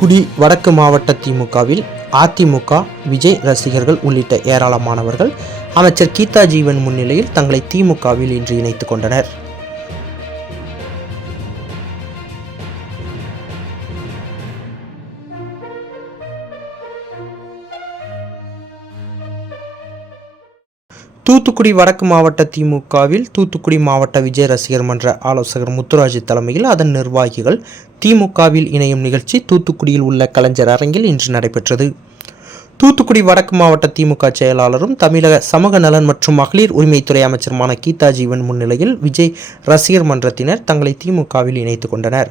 தூத்துக்குடி வடக்கு மாவட்ட திமுகவில் அதிமுக விஜய் ரசிகர்கள் உள்ளிட்ட ஏராளமானவர்கள் அமைச்சர் கீதா ஜீவன் முன்னிலையில் தங்களை திமுகவில் இன்று இணைத்துக் கொண்டனர். தூத்துக்குடி வடக்கு மாவட்ட திமுகவில் தூத்துக்குடி மாவட்ட விஜய் ரசிகர் மன்ற ஆலோசகர் முத்துராஜ் தலைமையில் அதன் நிர்வாகிகள் திமுகவில் இணையும் நிகழ்ச்சி தூத்துக்குடியில் உள்ள கலைஞர் அரங்கில் இன்று நடைபெற்றது. தூத்துக்குடி வடக்கு மாவட்ட திமுக செயலாளரும் தமிழக சமூக நலன் மற்றும் மகளிர் உரிமைத்துறை அமைச்சருமான கீதா ஜீவன் முன்னிலையில் விஜய் ரசிகர் மன்றத்தினர் தங்களை திமுகவில் இணைத்துக் கொண்டனர்.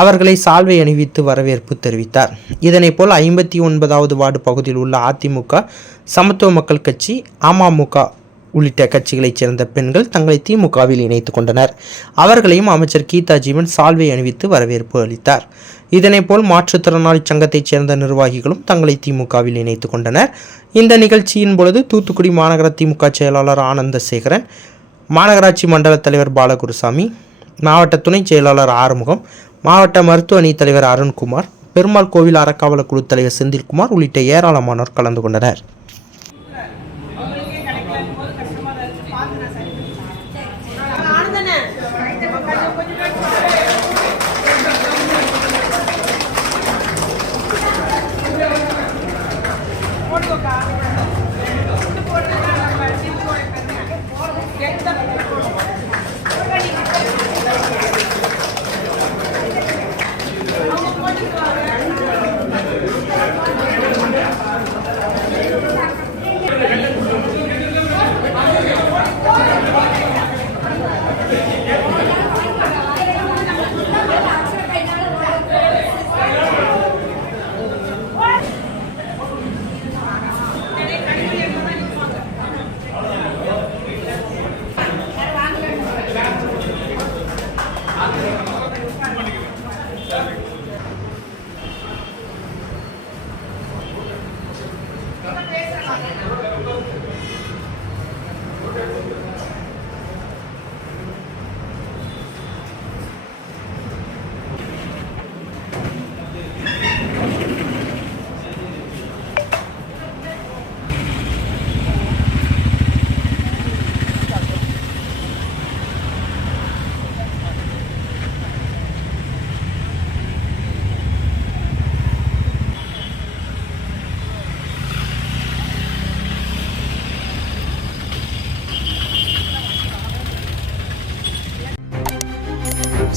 அவர்களை சால்வை அணிவித்து வரவேற்பு தெரிவித்தார். இதனைப்போல் 59வது வார்டு பகுதியில் உள்ள அதிமுக, சமத்துவ மக்கள் கட்சி, அமமுக உள்ளிட்ட கட்சிகளைச் சேர்ந்த பெண்கள் தங்களை திமுகவில் இணைத்துக் கொண்டனர். அவர்களையும் அமைச்சர் கீதா ஜீவன் சால்வை அணிவித்து வரவேற்பு அளித்தார். இதனைப்போல் மாற்றுத்திறனாளி சங்கத்தைச் சேர்ந்த நிர்வாகிகளும் தங்களை திமுகவில் இணைத்துக் கொண்டனர். இந்த நிகழ்ச்சியின் பொழுது தூத்துக்குடி மாநகர திமுக செயலாளர் ஆனந்தசேகரன், மாநகராட்சி மண்டல தலைவர் பாலகுருசாமி, மாவட்ட துணை செயலாளர் ஆறுமுகம், மாவட்ட மருத்துவ அணி தலைவர் அருண்குமார், பெருமாள் கோவில் அறக்காவலர் குழு தலைவர் செந்தில்குமார் உள்ளிட்ட ஏராளமானோர் கலந்து கொண்டனர்.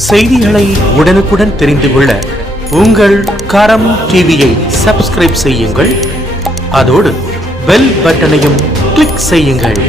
செய்திகளை உடனுக்குடன் தெரிந்து கொள்ள உங்கள் கரம் டிவியை சப்ஸ்கிரைப் செய்யுங்கள். அதோடு பெல் பட்டனையும் கிளிக் செய்யுங்கள்.